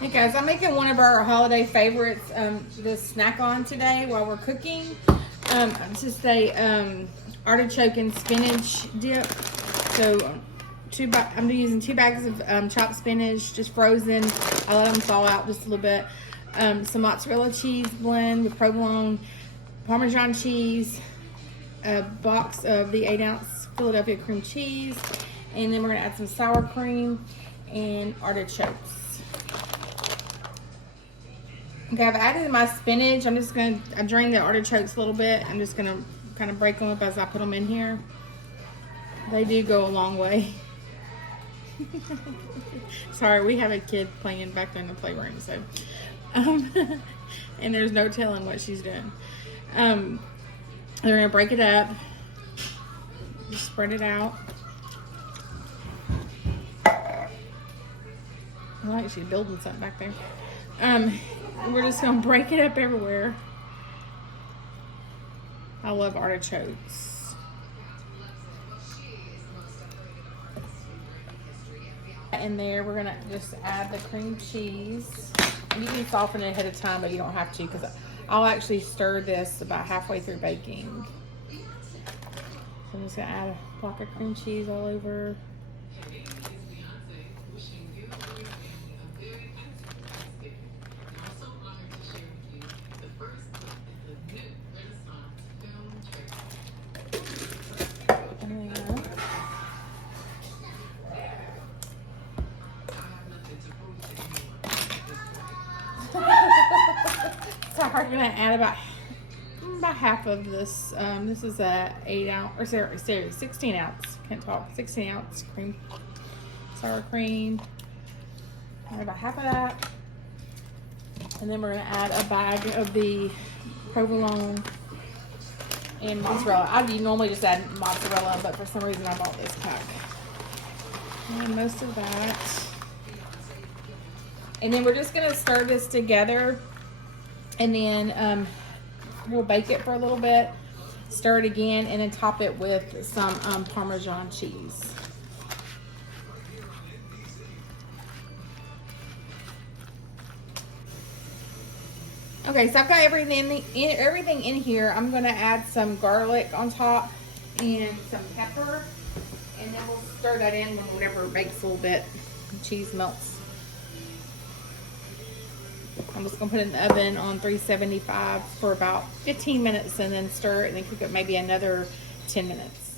Hey guys, I'm making one of our holiday favorites, the snack on today while we're cooking. It's just a artichoke and spinach dip. So I'm using 2 bags of chopped spinach, just frozen. I let them thaw out just a little bit. Some mozzarella cheese blend with provolone, Parmesan cheese, a box of the 8-ounce Philadelphia cream cheese, and then we're gonna add some sour cream and artichokes. Okay, I've added my spinach. I drain the artichokes a little bit. I'm just gonna kind of break them up as I put them in here. They do go a long way. Sorry, we have a kid playing back there in the playroom, so and there's no telling what she's doing. They're gonna break it up. Just spread it out. I like she's building something back there. We're just gonna break it up everywhere. I love artichokes. In there, we're gonna just add the cream cheese. You can soften it ahead of time, but you don't have to, because I'll actually stir this about halfway through baking. So I'm just gonna add a block of cream cheese all over. So we're gonna add about half of this. This is a 16 ounce. Can't talk. 16 ounce cream, sour cream. Add about half of that, and then we're gonna add a bag of the provolone and mozzarella. I normally just add mozzarella, but for some reason I bought this pack. And most of that. And then we're just gonna stir this together, and then we'll bake it for a little bit, stir it again, and then top it with some Parmesan cheese. Okay, so I've got everything in here. I'm gonna add some garlic on top and some pepper, and then we'll stir that in whenever it bakes a little bit. The cheese melts. I'm just gonna put it in the oven on 375 for about 15 minutes, and then stir it, and then cook it maybe another 10 minutes.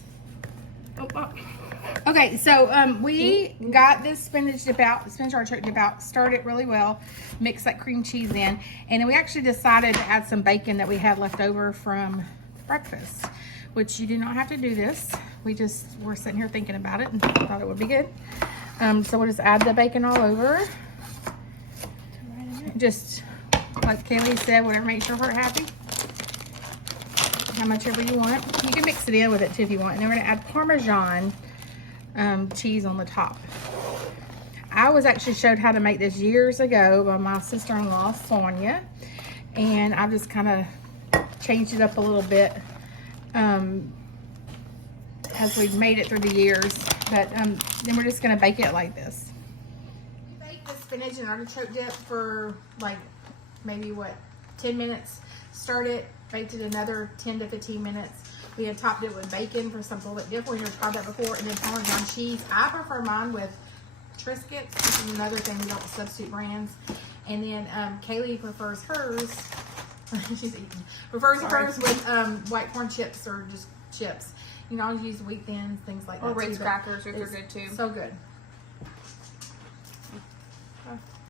Okay, so we got this spinach artichoke dip out, stirred it really well, mixed that cream cheese in, and then we actually decided to add some bacon that we had left over from breakfast, which you do not have to do this. We just were sitting here thinking about it and thought it would be good. So we'll just add the bacon all over. Just like Kaylee said, whatever makes your heart happy. How much ever you want. You can mix it in with it too if you want. And then we're gonna add Parmesan cheese on the top. I was actually showed how to make this years ago by my sister-in-law, Sonia. And I've just kind of changed it up a little bit as we've made it through the years. But then we're just gonna bake it like this. Spinach and artichoke dip for like maybe 10 minutes. Stirred it, baked it another 10 to 15 minutes. We had topped it with bacon for something a little bit different. We've tried that before, and then Parmesan cheese. I prefer mine with Triscuits, which is another thing. We don't substitute brands. And then Kaylee prefers hers. She's eating. Hers with white corn chips or just chips. You know, I use wheat thins, things like that. Or Ritz crackers, which are good too. So good.